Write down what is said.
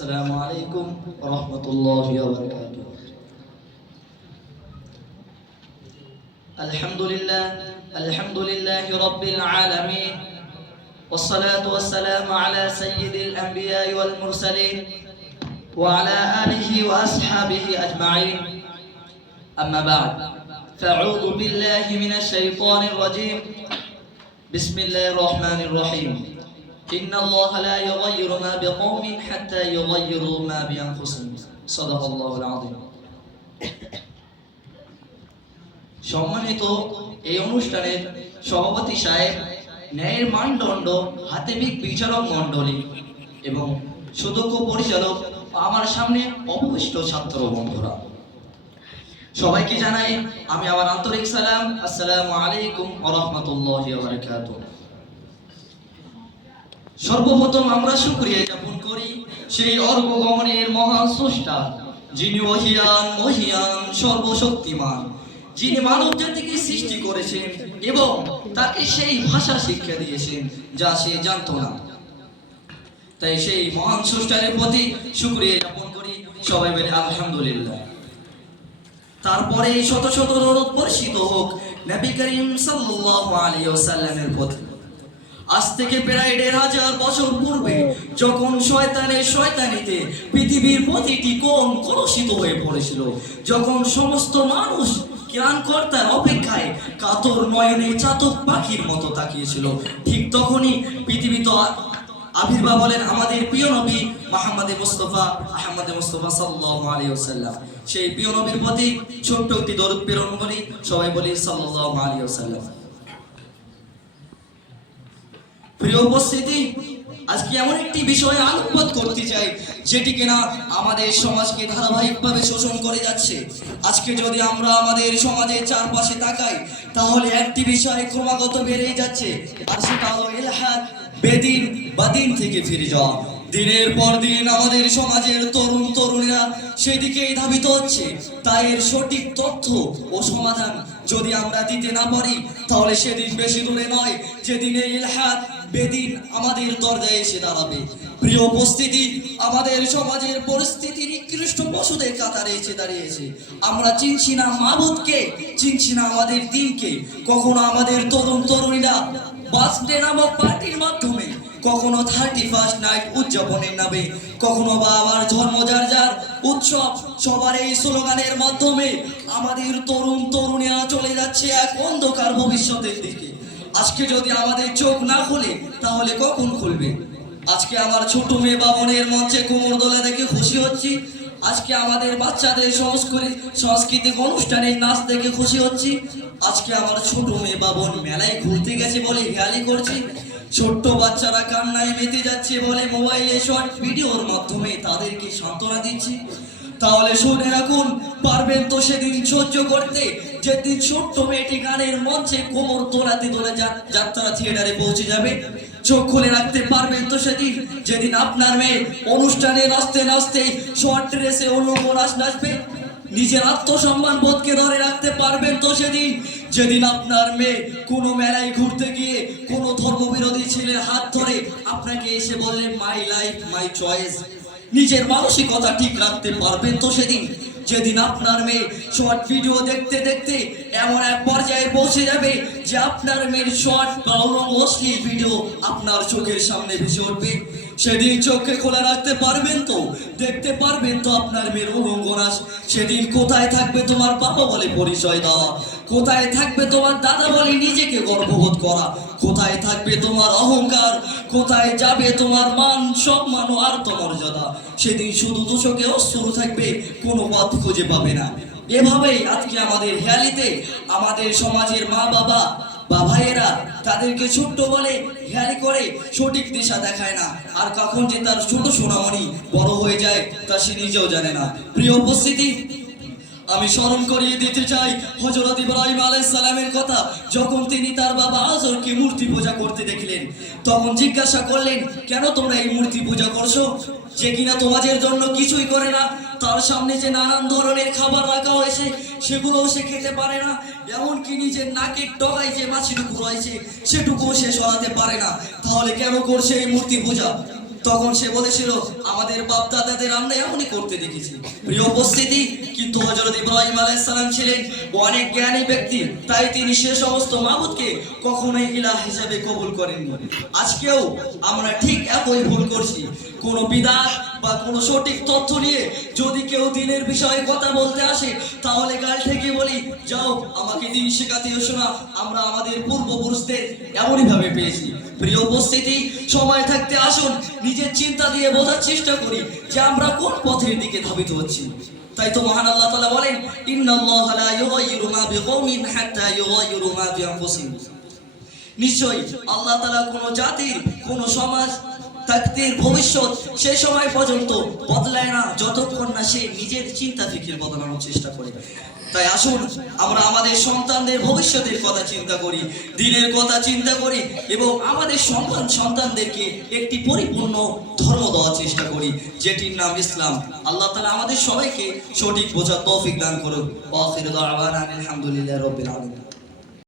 السلام عليكم ورحمة الله وبركاته. الحمد لله الحمد لله رب العالمين والصلاة والسلام على سيد الأنبياء والمرسلين وعلى آله وأصحابه أجمعين. أما بعد فأعوذ بالله من الشيطان الرجيم. بسم الله الرحمن الرحيم. إن الله لا يغير ما بقوم حتى يغيروا ما بأنفسهم صدق الله العظيم সম্মানিত এই অনুষ্ঠানের সভাপতি সাহেব ন্যায়ের মানদণ্ড হাতেবিক বিচারক মণ্ডলী এবং সুদক্ষ পরিচালক আমার সামনে অবশিষ্ট ছাত্র বন্ধুরা সবাইকে জানাই আমি আমার আন্তরিক সালাম আসসালামু আলাইকুম ওয়া রাহমাতুল্লাহি ওয়া বারাকাতুহু সর্বপ্রথম আমরা শুকরিয়া জ্ঞাপন করি সেই অর্গগমনের মহান স্রষ্টা, যিনি মহিয়ান মহিয়ান সর্বশক্তিমান, যিনি মানব জাতিকে সৃষ্টি করেছেন এবং তাকে সেই ভাষা শিক্ষা দিয়েছেন যা সে জানতো না। তাই সেই মহান স্রষ্টারের প্রতি শুক্রিয়া জ্ঞাপন করি। সবাই বলে, আলহামদুলিল্লাহ। তারপরে শত শত দরুদ বর্ষিত হোক, নবী করিম সাল্লাল্লাহু আলাইহি ওয়াসাল্লামের প্রতি আজ থেকে প্রায় দেড় হাজার বছর পূর্বে, যখন শয়তানিতে পৃথিবীর প্রতিটি কোণ কলুষিত হয়ে পড়েছিল, যখন সমস্ত মানুষ অপেক্ষায় কাতর নয়নে চাতক পাখির মতো তাকিয়েছিল, ঠিক তখনই পৃথিবী তো আ- আবির্ভাব বলেন আমাদের প্রিয় নবী মাহমদে মুস্তফা আহমদে মুস্তফা সাল্লাল্লাহু আলাইহি ওয়াসাল্লাম। সেই প্রিয় নবীর প্রতি ছোট্ট একটি দরুদ প্রেরণ করি, সবাই বলি সাল্লাল্লাহু আলাইহি ওয়াসাল্লাম। প্রিয় উপস্থিতি, আজকে এমন একটি বিষয়ে আলোকপাত করতে চাই, যেটি কিনা আমাদের সমাজকে ধারাবাহিকভাবে শোষণ করে যাচ্ছে। আজকে যদি আমরা আমাদের সমাজের চারপাশে তাকাই, তাহলে একটি বিষয় ক্রমাগত বেড়েই যাচ্ছে, আর সেটা হলো এলহাদ, বেদিন বা দিন থেকে ফিরে যাওয়া। দিনের পর দিন আমাদের সমাজের তরুণ তরুণীরা সেদিকেই ধাবিত হচ্ছে। তাই এর সঠিক তথ্য ও সমাধান যদি আমরা দিতে না পারি, তাহলে সেদিন বেশি দূরে নয়, যেদিন এই ইলহাদ বেদিন আমাদের দরজায় এসে দাঁড়াবে। প্রিয় উপস্থিতি, আমাদের সমাজের পরিস্থিতি নিকৃষ্ট পশুদের কাতারে এসে দাঁড়িয়েছে। আমরা চিনছি না মাবুদকে, চিনছি না আমাদের দিনকে। কখনো আমাদের তরুণ তরুণীরা বাসডে নামক পার্টির মাধ্যমে, কখনো থার্টি ফার্স্ট নাইট উদযাপনের নামে, কখনো বা আবার ধর্মযার যার উৎসব, সবার এই স্লোগানের মাধ্যমে আমাদের তরুণ তরুণীরা চলে যাচ্ছে এক অন্ধকার ভবিষ্যতের দিকে। আজকে যদি আমাদের চোখ না খুলে, তাহলে কখন খুলবে? আজকে আমার ছোট মেয়ে বাবনের মঞ্চে কোমর দোলা দেখে খুশি হচ্ছি। আজকে আমাদের বাচ্চাদের সংস্কৃতি, সাংস্কৃতিক অনুষ্ঠানের নাচ দেখে খুশি হচ্ছি। আজকে আমার ছোট মেয়ে বাবন মেলায় ঘুরতে গেছে বলে হেয়ালি করছি। ছোট্ট বাচ্চারা কান্নায় মেতে যাচ্ছে বলে মোবাইলে শর্ট ভিডিওর মাধ্যমে তাদেরকে সান্ত্বনা দিচ্ছি। তাহলে শুনে রাখুন, পারবেন তো সেদিন সহ্য করতে। যেদিন ছোট্ট মেয়েটি গানের মঞ্চে কোমর তোলাতে তোলা যাত্রা থিয়েটারে পৌঁছে যাবে, চোখ খুলে রাখতে পারবেন তো সেদিন। যেদিন আপনার মেয়ে অনুষ্ঠানে নাচতে নাচতে শর্ট ড্রেসে অনুপ নাচ নাচবে, নিজের আত্মসম্মান বোধকে ধরে রাখতে পারবেন তো সেদিন। যেদিন আপনার মেয়ে কোনো মেলায় ঘুরতে গিয়ে কোনো ধর্মবিরোধী ছেলের হাত ধরে আপনাকে এসে বললেন মাই লাইফ মাই চয়েস নিজের মানসিকতা ঠিক রাখতে পারবেন তো সেদিন। যেদিন আপনার মেয়ে শর্ট ভিডিও দেখতে দেখতে এমন এক পর্যায়ে পৌঁছে যাবে যে আপনার মেয়ের শর্ট বা অশ্লীল ভিডিও আপনার চোখের সামনে ভেসে উঠবে। সেদিন চোখে খোলা রাখতে পারবেন তো? দেখতে পারবেন তো আপনার মেয়ের উলঙ্গ সেদিন কোথায় থাকবে তোমার বাবা বলে পরিচয় দেওয়া। কোথায় থাকবে তোমার দাদা বলে নিজেকে গর্ববোধ করা? কোথায় থাকবে তোমার অহংকার? কোথায় যাবে তোমার মান সম্মান ও আত্মমর্যাদা? সেদিন শুধু দুচোখে অশ্রু থাকবে, কোনো পথ খুঁজে পাবে না। এভাবেই আজকে আমাদের হেয়ালিতে আমাদের সমাজের মা বাবা বা ভাইয়েরা তাদেরকে ছোট্ট বলে হেয়ালি করে সঠিক দিশা দেখায় না। আর কখন যে তার ছোট সোনামণি বড় হয়ে যায়, তা সে নিজেও জানে না। প্রিয় উপস্থিতি আমি স্মরণ করিয়ে দিতে চাই হজরত ইব্রাহিম সালামের কথা। যখন তিনি তার বাবা আজরকে মূর্তি পূজা করতে দেখলেন, তখন জিজ্ঞাসা করলেন, কেন তোমরা এই মূর্তি পূজা করছ? যে কিনা তোমাদের জন্য কিছুই করে না। তার সামনে যে নানান ধরনের খাবার রাখা হয়েছে, সেগুলোও সে খেতে পারে না। এমনকি নিজের নাকের ডগায় যে মাছিটুকু রয়েছে, সেটুকুও সে সরাতে পারে না। তাহলে কেন করছে এই মূর্তি পূজা? তখন সে বলেছিল, আমাদের বাপ দাদাদের আমরা এমনই করতে দেখেছি। প্রিয় উপস্থিতি, কিন্তু হজরত ইব্রাহিম আলাইসালাম ছিলেন অনেক জ্ঞানী ব্যক্তি, তাই তিনি সে সমস্ত মাবুদকে কখনোই ইলাহ হিসেবে কবুল করেননি। আজকেও আমরা ঠিক একই ভুল করছি। কোনো বিদাত বা কোনো সঠিক তথ্য নিয়ে যদি কেউ দিনের বিষয়ে কথা বলতে আসে, তাহলে গাল থেকে বলি, যাও, আমাকে দিন শেখাতে এসো না, আমরা আমাদের পূর্বপুরুষদের এমনই ভাবে পেয়েছি। প্রিয় উপস্থিতি, সময় থাকতে আসুন, নিজের চিন্তা দিয়ে বোঝার চেষ্টা করি যে আমরা কোন পথের দিকে ধাবিত হচ্ছি। তাই তো মহান আল্লাহ তাআলা বলেন, ইন্নাল্লাহ লা ইউগাইয়িরু মা বিকওমিন হাত্তা ইউগাইয়িরু মা বিআনফুসিহিম। নিশ্চয়ই আল্লাহ তালা কোনো জাতির, কোনো সমাজ তাকতির ভবিষ্যৎ সে সময় পর্যন্ত বদলায় না, যতক্ষণ না সে নিজের চিন্তা ফিকির বদলানোর চেষ্টা করে। তাই আসুন, আমরা আমাদের সন্তানদের ভবিষ্যতের কথা চিন্তা করি, দিনের কথা চিন্তা করি এবং আমাদের সন্তান সন্তানদেরকে একটি পরিপূর্ণ ধর্ম দেওয়ার চেষ্টা করি, যেটির নাম ইসলাম। আল্লাহ তালা আমাদের সবাইকে সঠিক বোঝার তৌফিক দান করুন। আলহামদুলিল্লাহ রবিল আলমিন।